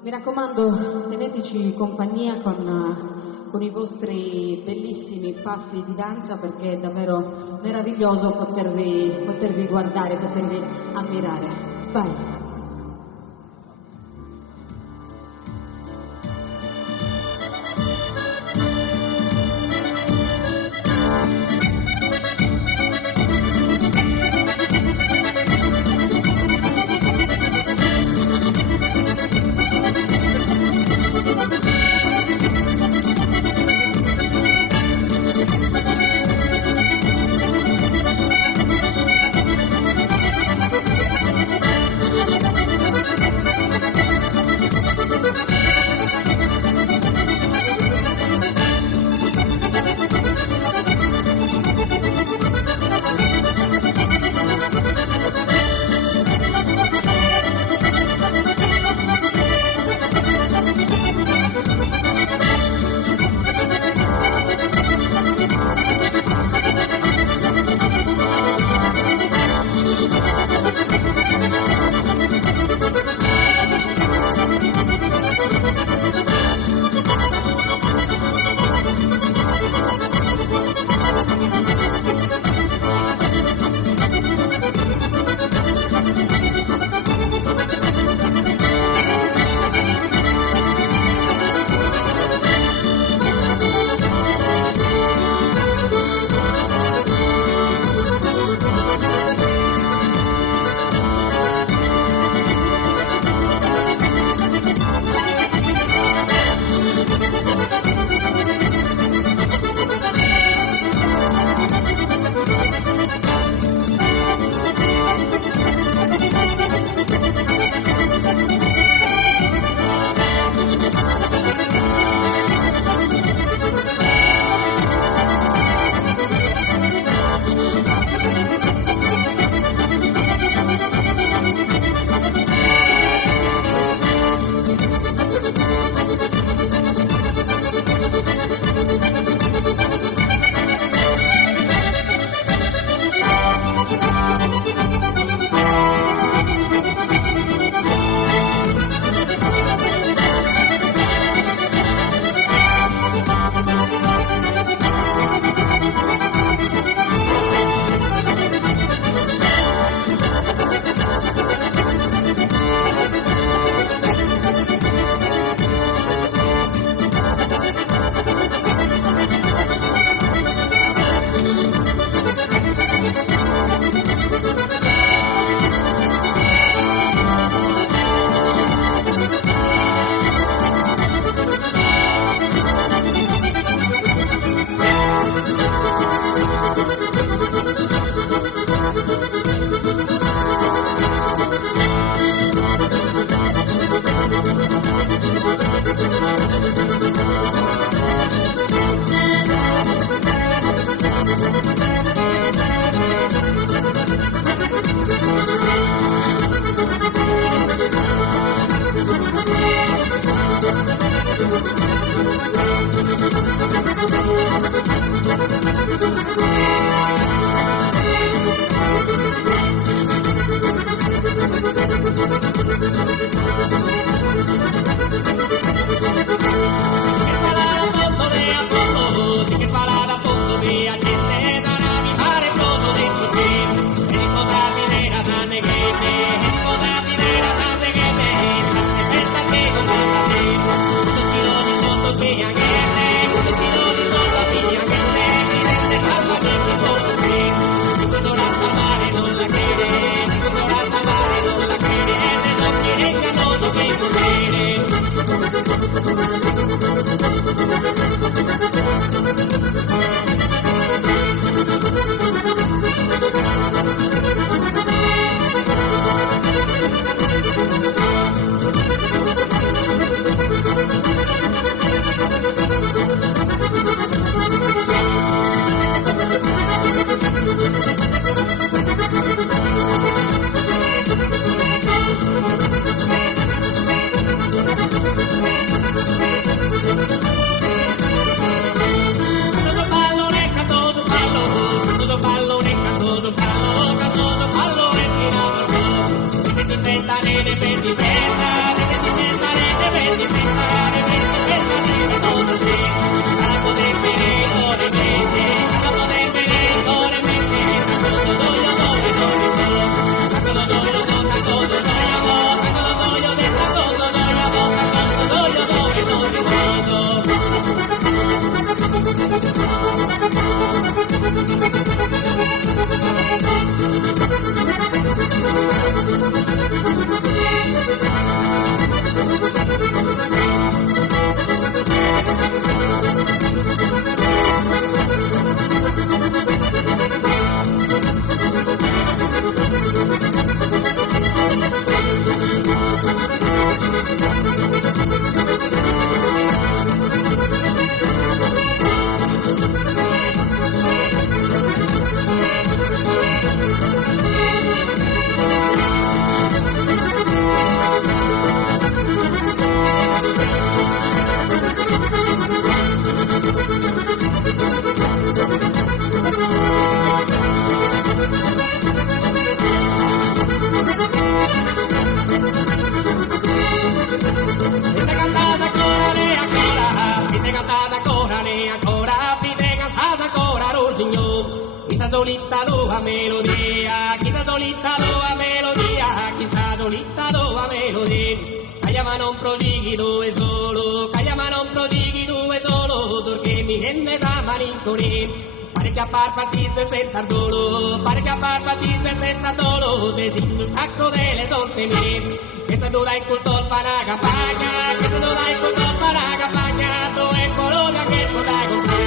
Mi raccomando, teneteci compagnia con i vostri bellissimi passi di danza, perché è davvero meraviglioso potervi guardare, potervi ammirare. Vai! solista a melodia, chissà solista a melodia, chissà solista a melodia. Cagliama non prodighi dove solo, cagliama non prodighi dove solo, perché mi rende da malinconia. Pare che a partite senza dolo, pare che a partite senza dolo, desidero il sacco delle sorte mie. Che se tu dai culto al pana campagna, che se tu dai culto al pana campagna, tu è colore che tu dai compagna.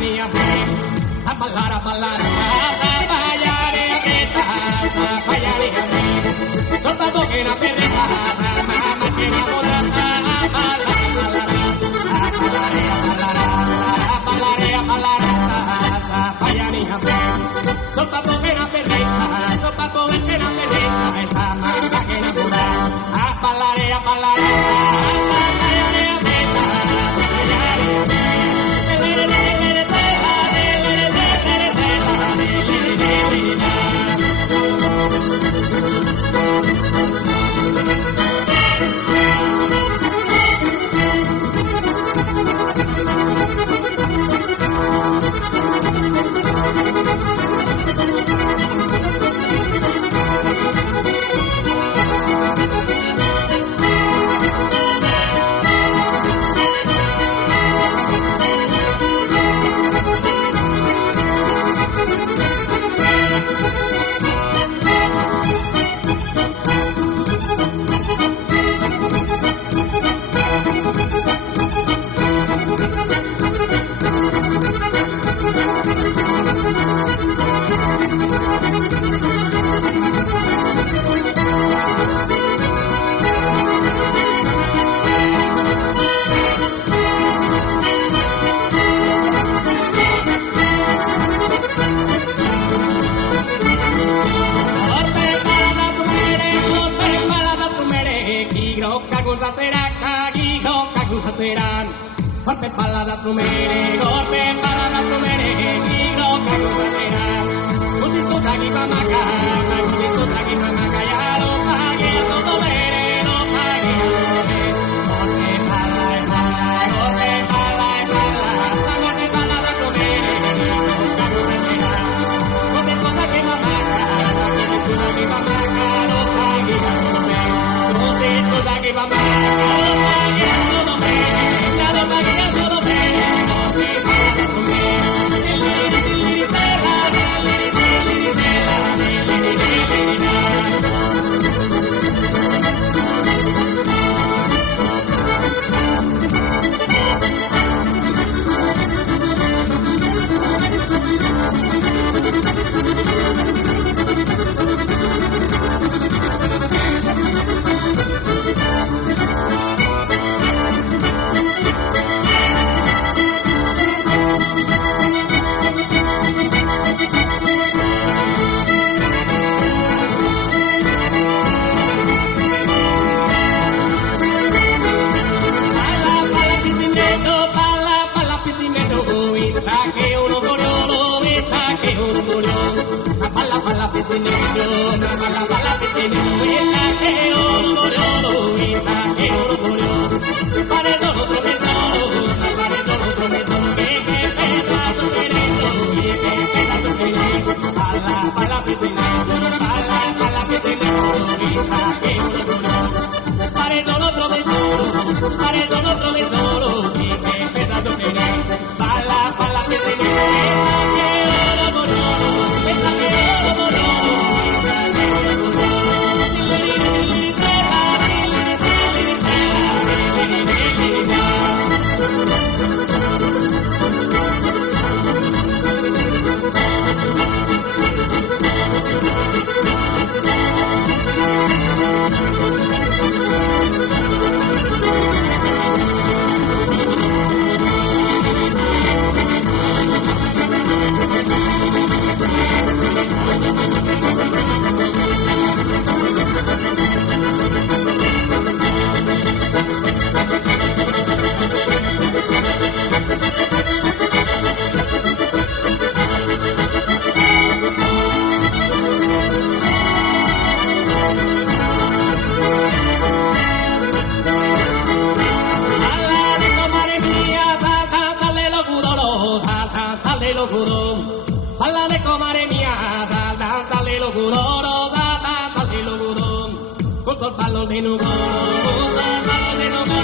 mia bene, a ballare, a ballare, a ballare a testa, a ballare a me, soltanto che una perretta, mamma che innamorata, a ballare, a ballare, a ballare, a ballare, a ballare a me, soltanto che una perretta, soltanto che una perretta, esa mamma che innamorata, a ballare, a ballare. Golpe palla da trumere, golpe palla da trumere, chi no cagutatera. Così tu da chi va magana, così tu da chi va magana, lo paghi a tuo dovere, lo paghi a tuo dovere. Golpe palla e palla, golpe palla e palla, la golpe palla da trumere, chi no cagutatera. Così tu da chi va magana, così tu da chi va magana, lo paghi a tuo dovere. Così tu da chi va magana, lo paghi a tuo dovere. Ballo de nugo, ballo de nugo.